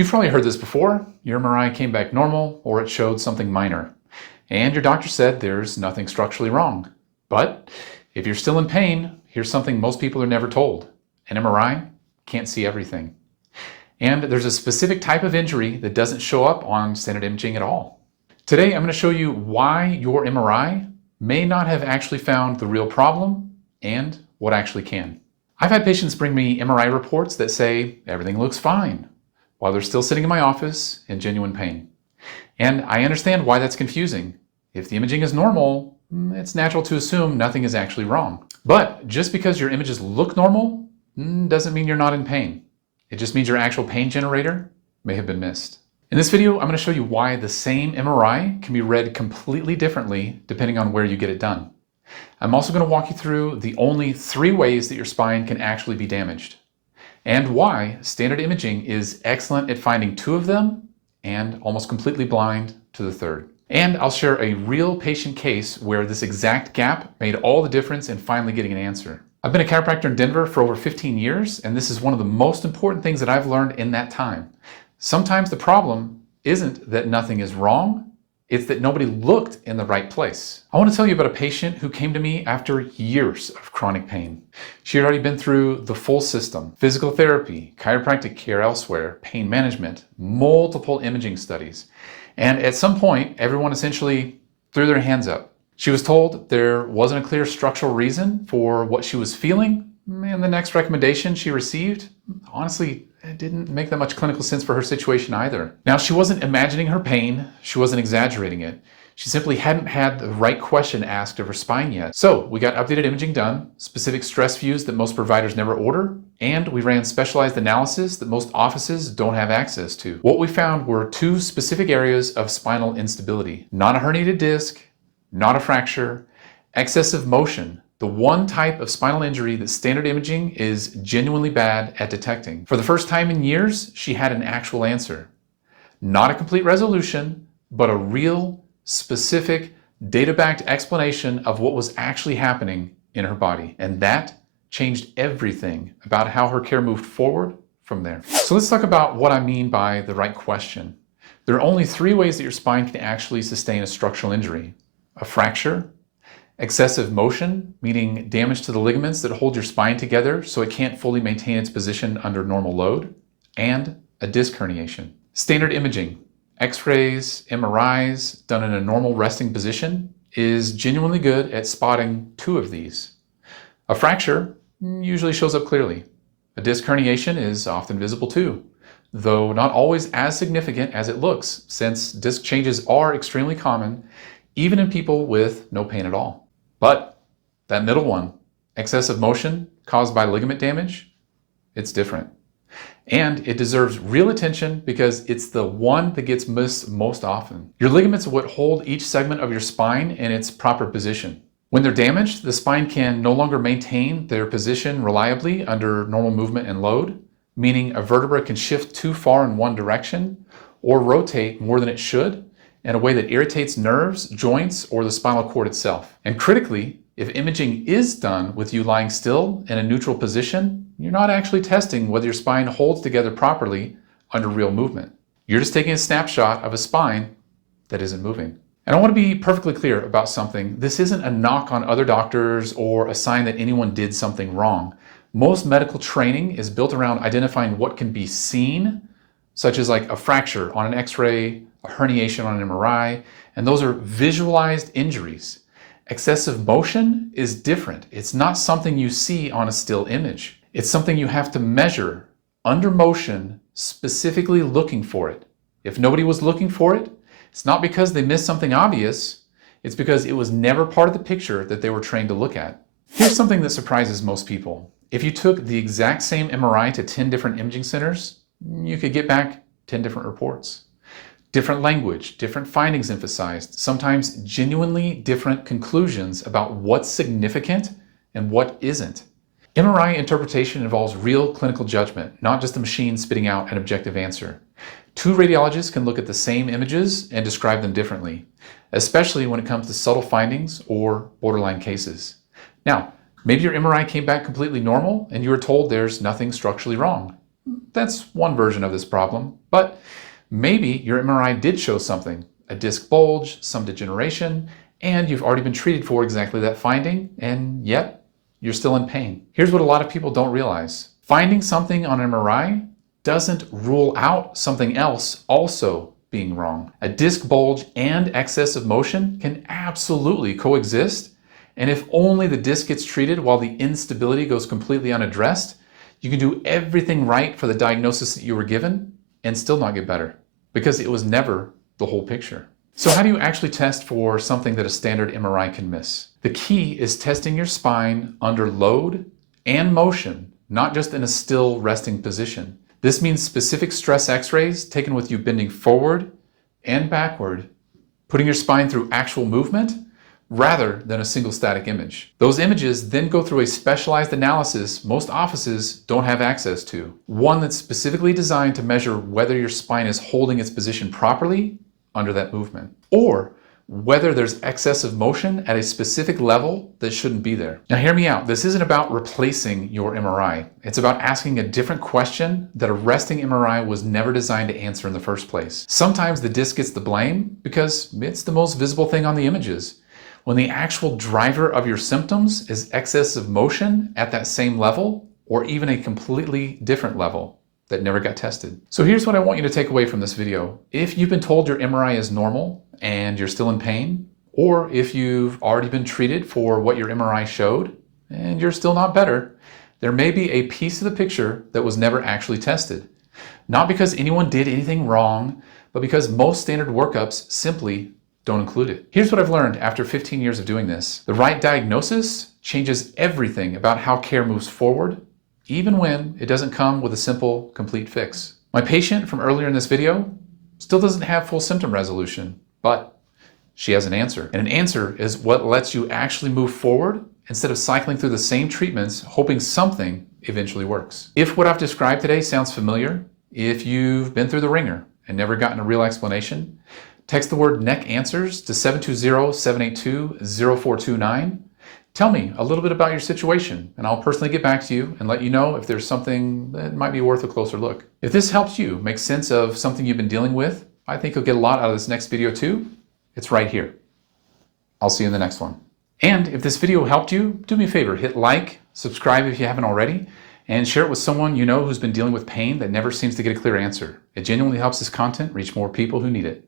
You've probably heard this before. Your MRI came back normal or it showed something minor. And your doctor said there's nothing structurally wrong. But if you're still in pain, here's something most people are never told. An MRI can't see everything. And there's a specific type of injury that doesn't show up on standard imaging at all. Today, I'm going to show you why your MRI may not have actually found the real problem and what actually can. I've had patients bring me MRI reports that say everything looks fine, while they're still sitting in my office in genuine pain. And I understand why that's confusing. If the imaging is normal, it's natural to assume nothing is actually wrong. But just because your images look normal doesn't mean you're not in pain. It just means your actual pain generator may have been missed. In this video, I'm going to show you why the same MRI can be read completely differently depending on where you get it done. I'm also going to walk you through the only 3 ways that your spine can actually be damaged, and why standard imaging is excellent at finding 2 of them and almost completely blind to the 3rd. And I'll share a real patient case where this exact gap made all the difference in finally getting an answer. I've been a chiropractor in Denver for over 15 years, and this is one of the most important things that I've learned in that time. Sometimes the problem isn't that nothing is wrong, it's that nobody looked in the right place. I want to tell you about a patient who came to me after years of chronic pain. She had already been through the full system: physical therapy, chiropractic care elsewhere, pain management, multiple imaging studies. And at some point, everyone essentially threw their hands up. She was told there wasn't a clear structural reason for what she was feeling, and the next recommendation she received, honestly, it didn't make that much clinical sense for her situation either. Now, she wasn't imagining her pain, she wasn't exaggerating it. She simply hadn't had the right question asked of her spine yet. So we got updated imaging done, specific stress views that most providers never order, and we ran specialized analysis that most offices don't have access to. What we found were 2 specific areas of spinal instability: not a herniated disc, not a fracture, excessive motion, the one type of spinal injury that standard imaging is genuinely bad at detecting. For the first time in years, she had an actual answer. Not a complete resolution, but a real, specific, data-backed explanation of what was actually happening in her body. And that changed everything about how her care moved forward from there. So let's talk about what I mean by the right question. There are only 3 ways that your spine can actually sustain a structural injury: a fracture, excessive motion, meaning damage to the ligaments that hold your spine together so it can't fully maintain its position under normal load, and a disc herniation. Standard imaging, X-rays, MRIs, done in a normal resting position, is genuinely good at spotting 2 of these. A fracture usually shows up clearly. A disc herniation is often visible too, though not always as significant as it looks, since disc changes are extremely common, even in people with no pain at all. But that middle one, excessive motion caused by ligament damage, it's different. And it deserves real attention because it's the one that gets missed most often. Your ligaments are what hold each segment of your spine in its proper position. When they're damaged, the spine can no longer maintain their position reliably under normal movement and load, meaning a vertebra can shift too far in one direction or rotate more than it should in a way that irritates nerves, joints, or the spinal cord itself. And critically, if imaging is done with you lying still in a neutral position, you're not actually testing whether your spine holds together properly under real movement. You're just taking a snapshot of a spine that isn't moving. And I want to be perfectly clear about something. This isn't a knock on other doctors or a sign that anyone did something wrong. Most medical training is built around identifying what can be seen, such as like a fracture on an X-ray, a herniation on an MRI, and those are visualized injuries. Excessive motion is different. It's not something you see on a still image. It's something you have to measure under motion, specifically looking for it. If nobody was looking for it, it's not because they missed something obvious, it's because it was never part of the picture that they were trained to look at. Here's something that surprises most people. If you took the exact same MRI to 10 different imaging centers, you could get back 10 different reports. Different language, different findings emphasized, sometimes genuinely different conclusions about what's significant and what isn't. MRI interpretation involves real clinical judgment, not just a machine spitting out an objective answer. 2 radiologists can look at the same images and describe them differently, especially when it comes to subtle findings or borderline cases. Now, maybe your MRI came back completely normal and you were told there's nothing structurally wrong. That's one version of this problem, but maybe your MRI did show something, a disc bulge, some degeneration, and you've already been treated for exactly that finding, and yet you're still in pain. Here's what a lot of people don't realize. Finding something on an MRI doesn't rule out something else also being wrong. A disc bulge and excessive motion can absolutely coexist, and if only the disc gets treated while the instability goes completely unaddressed, you can do everything right for the diagnosis that you were given and still not get better, because it was never the whole picture. So how do you actually test for something that a standard MRI can miss? The key is testing your spine under load and motion, not just in a still resting position. This means specific stress x-rays taken with you bending forward and backward, putting your spine through actual movement rather than a single static image. Those images then go through a specialized analysis most offices don't have access to, one that's specifically designed to measure whether your spine is holding its position properly under that movement, or whether there's excessive motion at a specific level that shouldn't be there. Now hear me out, this isn't about replacing your MRI. It's about asking a different question that a resting MRI was never designed to answer in the first place. Sometimes the disc gets the blame because it's the most visible thing on the images, when the actual driver of your symptoms is excessive motion at that same level, or even a completely different level that never got tested. So here's what I want you to take away from this video. If you've been told your MRI is normal and you're still in pain, or if you've already been treated for what your MRI showed and you're still not better, there may be a piece of the picture that was never actually tested. Not because anyone did anything wrong, but because most standard workups simply don't include it. Here's what I've learned after 15 years of doing this. The right diagnosis changes everything about how care moves forward, even when it doesn't come with a simple, complete fix. My patient from earlier in this video still doesn't have full symptom resolution, but she has an answer. And an answer is what lets you actually move forward instead of cycling through the same treatments, hoping something eventually works. If what I've described today sounds familiar, if you've been through the ringer and never gotten a real explanation, text the word NECKANSWERS to 720-782-0429. Tell me a little bit about your situation, and I'll personally get back to you and let you know if there's something that might be worth a closer look. If this helps you make sense of something you've been dealing with, I think you'll get a lot out of this next video too. It's right here. I'll see you in the next one. And if this video helped you, do me a favor, hit like, subscribe if you haven't already, and share it with someone you know who's been dealing with pain that never seems to get a clear answer. It genuinely helps this content reach more people who need it.